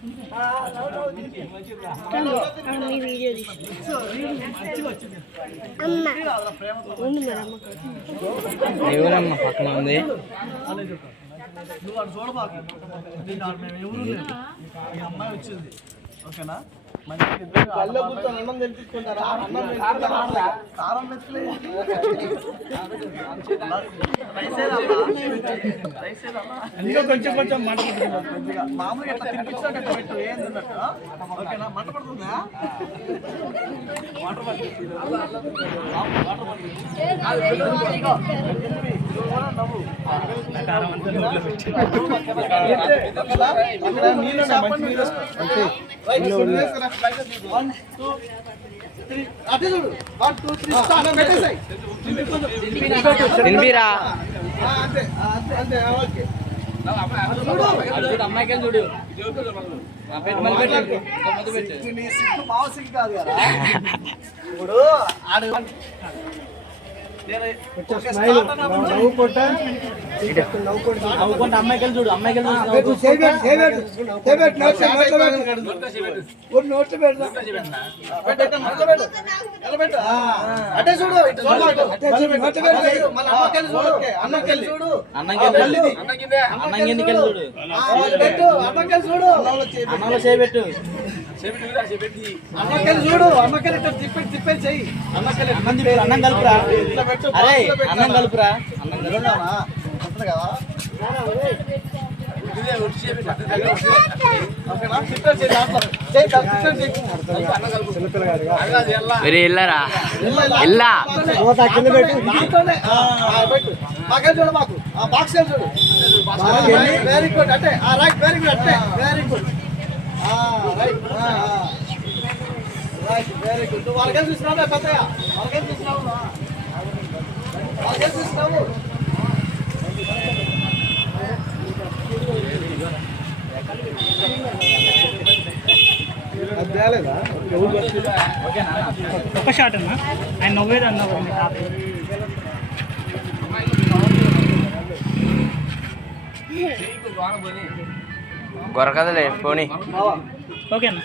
video ఎవరమ్మా పక్కన ఉంది నువ్వు అటు చూడబాకు మేము ఎవరు లేవు ఈ అమ్మాయి వచ్చింది ఓకేనా కళ్ళలో కూర్చొని అన్నం తెప్పించుకుంటారా అన్నం కారం మెచ్చలే ఇంకా కొంచెం కొంచెం మంట మామూలుగా ఎట్లా తినిపించినట్టు అట్లా పెట్టు ఏంటన్నట్టు ఓకేనా మంట పడుతుందా వాటర్ పడుతుంది తినిపిరా అమ్మాయికి చూడు మావసికి కాదు కదా ఇప్పుడు ఆడు అమ్మాయికి చూడు అమ్మాయికి అటే చూడు అన్నంలో చేయబెట్టు అన్నకెళ్ళి చూడు అన్నకెళ్ళి తిప్పేది చెయ్యి అన్నం కలుపురా అరే అన్నం కలుపురా కదా వెరీ ఇల్లరా ఇల్లా మాకు చూడు మాకు బాక్స్ చూడు వెరీ గుడ్ అంటే రైట్ వెరీ గుడ్ అంటే very good right right very good నువ్వు వాళ్ళకేం చూసినావు పెద్దయ్య వాళ్ళకేం చూసినావు వాళ్ళకేం చూసినావు ఒక షాట్ అన్నా ఆయన నవ్వేది అన్నావు గొరకదలే పోనీ ఓకేనా